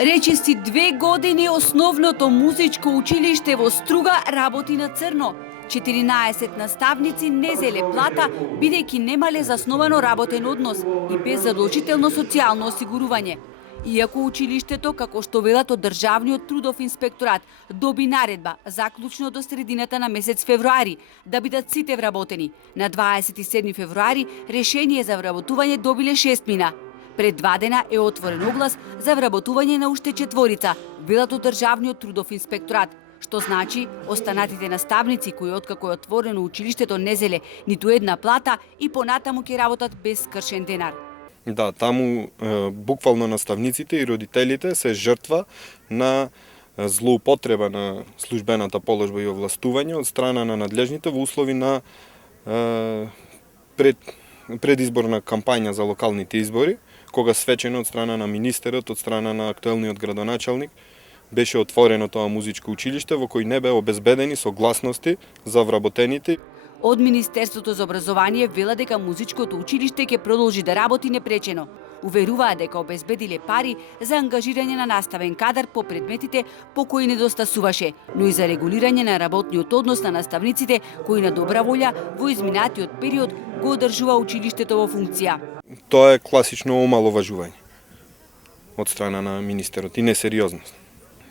Речиси 2 години основното музичко училиште во Струга работи на црно. 14 наставници не зеле плата, бидејќи немале засновано работен однос и без задолжително социјално осигурување. Иако училиштето, како што велат од Државниот трудов инспекторат, доби наредба заклучно до средината на месец февруари да бидат сите вработени. На 27 февруари решение за вработување добиле 6 мина. Пред 2 дена е отворен оглас за вработување на уште 4, велат од Државниот трудов инспекторат, што значи останатите наставници кои откако е отворено училиштето не зеле ниту една плата и понатаму ќе работат без скршен денар. Да, таму буквално наставниците и родителите се жртва на злоупотреба на службената положба и овластување од страна на надлежните во услови на предизборна кампања за локалните избори, кога свечено од страна на министерот, од страна на актуелниот градоначалник, беше отворено тоа музичко училиште во кој не беа обезбедени согласности за вработените. Од Министерството за образование вела дека музичкото училиште ќе продолжи да работи непречено. Уверуваа дека обезбедиле пари за ангажирање на наставен кадар по предметите по кои недостасуваше, но и за регулирање на работниот однос на наставниците кои на добра волја во изминатиот период го одржува училиштето во функција. Тоа е класично омаловажување од страна на министерот и несериозност.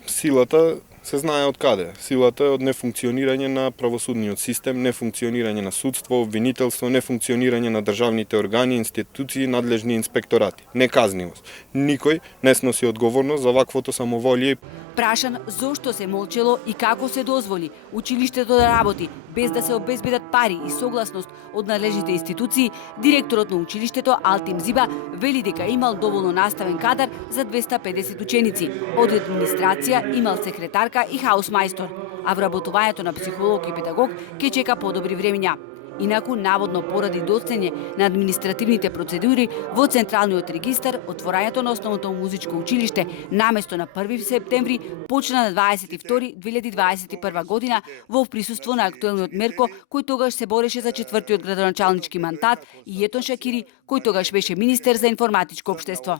Силата се знае од каде. Силата е од нефункционирање на правосудниот систем, нефункционирање на судство, обвинителство, нефункционирање на државните органи, институции, надлежни инспекторати. Неказнивост. Никој не сноси одговорност за ваквото самоволие. Прашан зошто се молчело и како се дозволи училиштето да работи без да се обезбедат пари и согласност од надлежните институции, директорот на училиштето Алтим Зиба вели дека имал доволно наставен кадар за 250 ученици. Од администрација имал секретарка и хаусмајстор, а вработувањето на психолог и педагог ќе чека подобри времиња. Инаку, наводно поради доцење на административните процедури во Централниот регистар, отворањето на основното музичко училиште наместо на 1 септември почна на 22.2021 година во присуство на актуелниот Мерко, кој тогаш се бореше за 4-тиот градоначалнички мандат, и Етон Шакири, кој тогаш беше министер за информатичко општество.